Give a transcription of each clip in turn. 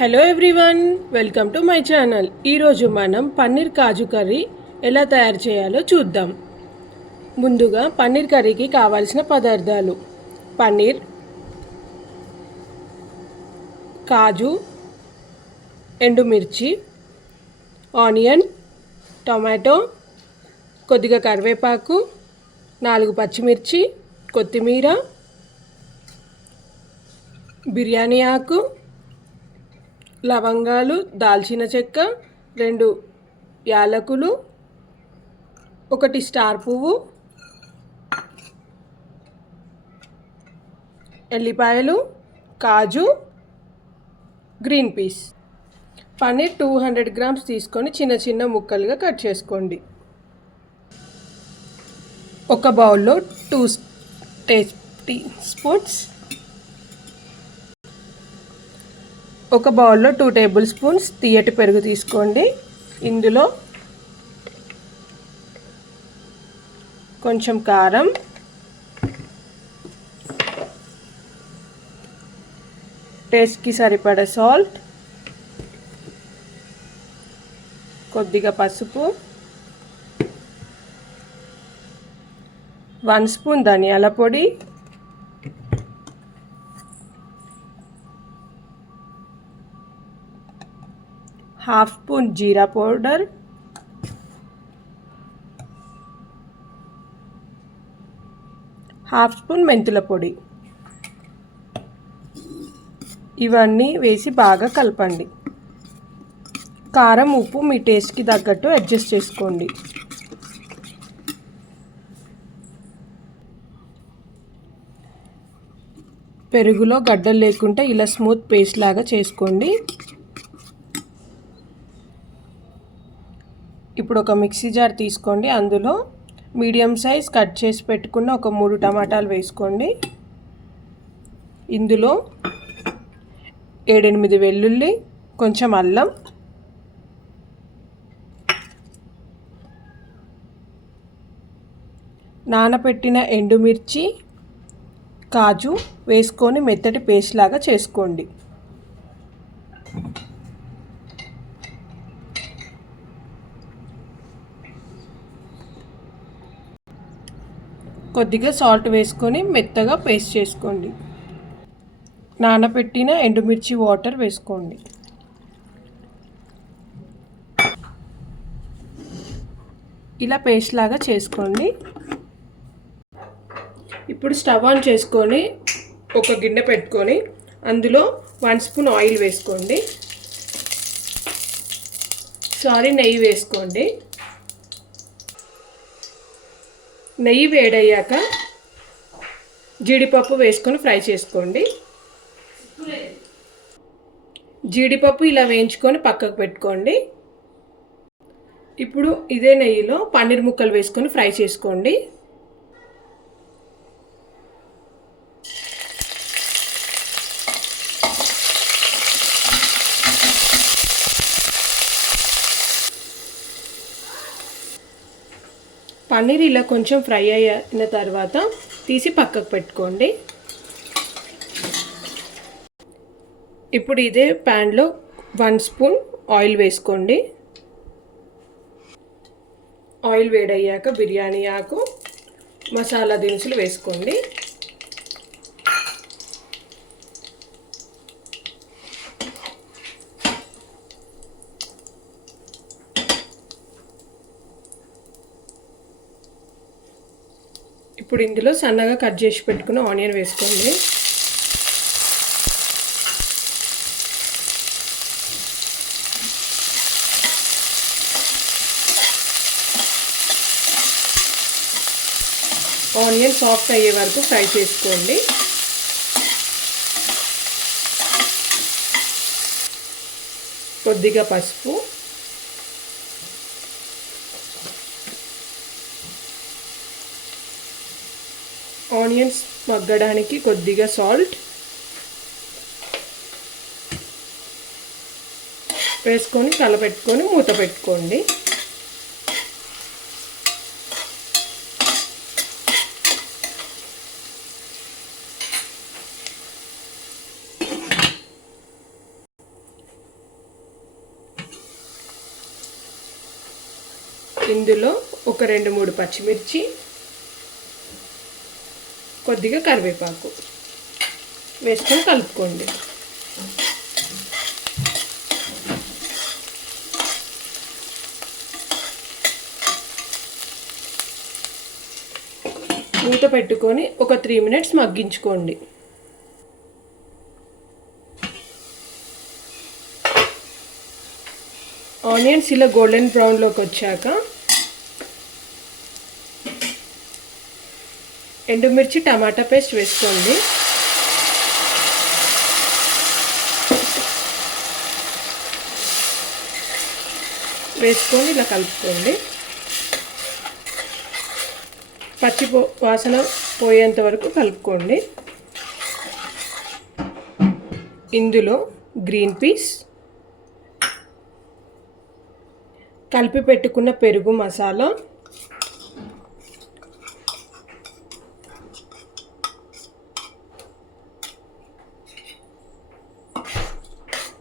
Hello everyone, welcome to my channel. ఈరోజు మనం పన్నీర్ కాజు curry ఎలా తయారు చేయాలో చూద్దాం. ముందుగా పన్నీర్ కర్రీకి కావాల్సిన పదార్థాలు: పన్నీర్, కాజు, ఎండుమిర్చి, ఆనియన్, టొమాటో, కొద్దిగా కరివేపాకు, 4 పచ్చిమిర్చి, కొత్తిమీర, బిర్యానీ ఆకు, లవంగాలు, దాల్చిన చెక్క, 2 యాలకులు, 1 స్టార్ పువ్వు, ఎల్లిపాయలు, కాజు, గ్రీన్ పీస్. పన్నీర్ 200 గ్రామ్స్ తీసుకొని చిన్న చిన్న ముక్కలుగా కట్ చేసుకోండి. ఒక బౌల్లో 2 టీ స్పూన్స్ ఒక బౌల్లో 2 టేబుల్ స్పూన్స్ తీయటి పెరుగు తీసుకోండి. ఇందులో కొంచెం కారం, టేస్ట్కి సరిపడా సాల్ట్, కొద్దిగా పసుపు, 1 స్పూన్ ధనియాల పొడి, 1/2 స్పూన్ జీరా పౌడర్, 1/2 స్పూన్ మెంతుల పొడి. ఇవన్నీ వేసి బాగా కలపండి. కారం, ఉప్పు మీ టేస్ట్కి తగ్గట్టు అడ్జస్ట్ చేసుకోండి. పెరుగులో గడ్డలు లేకుండా ఇలా స్మూత్ పేస్ట్ లాగా చేసుకోండి. ఇప్పుడు ఒక మిక్సీ జార్ తీసుకోండి. అందులో మీడియం సైజ్ కట్ చేసి పెట్టుకున్న ఒక 3 టమాటాలు వేసుకోండి. ఇందులో 7-8 వెల్లుల్లి, కొంచెం అల్లం, నానబెట్టిన ఎండుమిర్చి, కాజు వేసుకొని మెత్తటి పేస్ట్ లాగా చేసుకోండి. కొద్దిగా సాల్ట్ వేసుకొని మెత్తగా పేస్ట్ చేసుకోండి. నానబెట్టిన ఎండుమిర్చి వాటర్ వేసుకోండి. ఇలా పేస్ట్ లాగా చేసుకోండి. ఇప్పుడు స్టవ్ ఆన్ చేసుకొని ఒక గిన్నె పెట్టుకొని అందులో 1 స్పూన్ ఆయిల్ వేసుకోండి. నెయ్యి వేసుకోండి. నెయ్యి వేడయ్యాక జీడిపప్పు వేసుకొని ఫ్రై చేసుకోండి. జీడిపప్పు ఇలా వేయించుకొని పక్కకు పెట్టుకోండి. ఇప్పుడు ఇదే నెయ్యిలో పన్నీర్ ముక్కలు వేసుకొని ఫ్రై చేసుకోండి. పన్నీర్ ఇలా కొంచెం ఫ్రై అయిన తర్వాత తీసి పక్కకు పెట్టుకోండి. ఇప్పుడు ఇదే ప్యాన్లో 1 స్పూన్ ఆయిల్ వేసుకోండి. ఆయిల్ వేడయ్యాక బిర్యానీ ఆకు, మసాలా దినుసులు వేసుకోండి. ఇప్పుడు ఇందులో సన్నగా కట్ చేసి పెట్టుకున్న ఆనియన్ వేసుకోండి. ఆనియన్ సాఫ్ట్ అయ్యే వరకు ఫ్రై చేసుకోండి. కొద్దిగా పసుపు, ఆనియన్స్ మగ్గడానికి కొద్దిగా సాల్ట్ వేసుకొని కలపెట్టుకొని మూత పెట్టుకోండి. ఇందులో ఒక 2-3 పచ్చిమిర్చి, కొద్దిగా కరివేపాకు వేసుకొని కలుపుకోండి. మూత పెట్టుకొని ఒక 3 మినిట్స్ మగ్గించుకోండి. ఆనియన్స్ ఇలా గోల్డెన్ బ్రౌన్లోకి వచ్చాక ఎండుమిర్చి, టమాటా పేస్ట్ వేసుకోండి. వేసుకొని ఇలా కలుపుకోండి. పచ్చి వాసన పోయేంత వరకు కలుపుకోండి. ఇందులో గ్రీన్ పీస్, కలిపి పెట్టుకున్న పెరుగు మసాలా,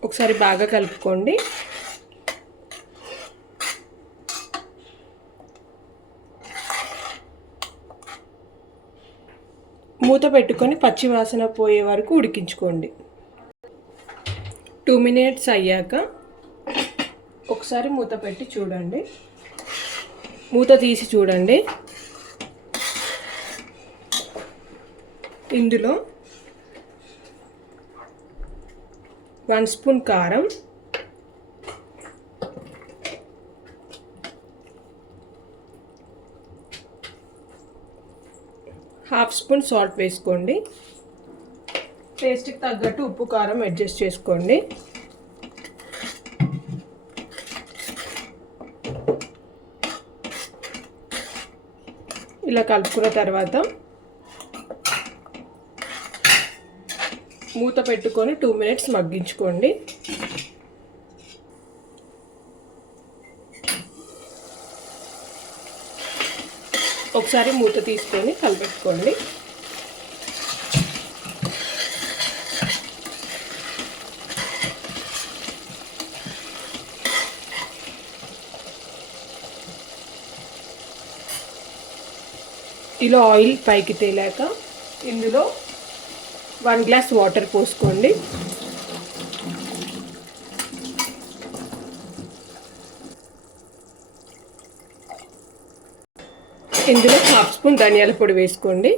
ఒకసారి బాగా కలుపుకోండి. మూత పెట్టుకొని పచ్చి వాసన పోయే వరకు ఉడికించుకోండి. 2 మినిట్స్ అయ్యాక ఒకసారి మూత పెట్టి చూడండి. మూత తీసి చూడండి. ఇందులో 1 స్పూన్ కారం, 1/2 స్పూన్ సాల్ట్ వేసుకోండి. టేస్ట్కి తగ్గట్టు ఉప్పు కారం అడ్జస్ట్ చేసుకోండి. ఇలా కలుపుకున్న తర్వాత మూత పెట్టుకొని 2 మినిట్స్ మగ్గించుకోండి. ఒకసారి మూత తీసుకొని కలుపుకోండి. ఇలా ఆయిల్ పైకి తేలాక ఇందులో 1 గ్లాస్ వాటర్ పోసుకోండి. ఇందులో 1/2 స్పూన్ ధనియాల పొడి వేసుకోండి.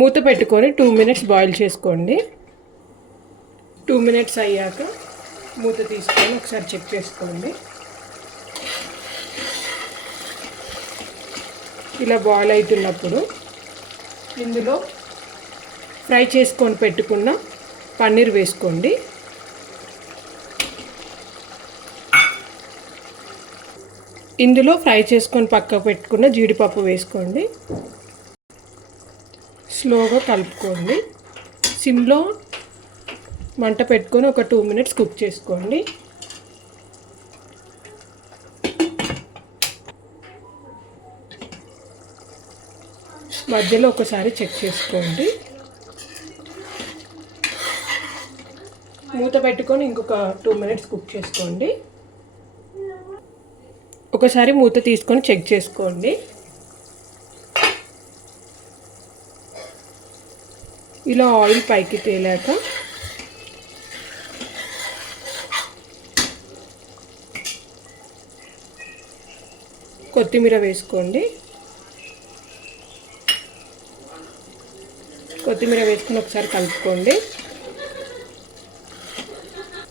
మూత పెట్టుకొని 2 మినిట్స్ బాయిల్ చేసుకోండి. 2 మినిట్స్ అయ్యాక మూత తీసుకొని ఒకసారి చెక్ చేసుకోండి. ఇలా బాయిల్ అవుతున్నప్పుడు ఇందులో ఫ్రై చేసుకొని పెట్టుకున్న పన్నీర్ వేసుకోండి. ఇందులో ఫ్రై చేసుకొని పక్కకు పెట్టుకున్న జీడిపప్పు వేసుకోండి. స్లోగా కలుపుకోండి. సిమ్లో మంట పెట్టుకొని ఒక 2 మినిట్స్ కుక్ చేసుకోండి. మధ్యలో ఒకసారి చెక్ చేసుకోండి. మూత పెట్టుకొని ఇంకొక 2 మినిట్స్ కుక్ చేసుకోండి. ఒకసారి మూత తీసుకొని చెక్ చేసుకోండి. ఇలా ఆయిల్ పైకి తేలాక కొత్తిమీర వేసుకోండి. కొత్తిమీర వేసుకొని ఒకసారి కలుపుకోండి.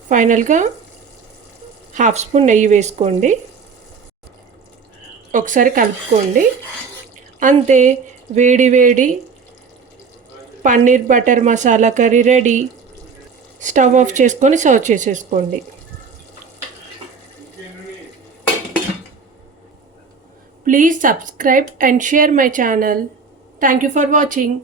ఫైనల్గా 1/2 స్పూన్ నెయ్యి వేసుకోండి. ఒకసారి కలుపుకోండి. అంతే, వేడి వేడి paneer butter masala curry ready. Stove off చేసుకొని సర్వ్ చేసేసుకోండి. Please subscribe and share my channel. Thank you for watching.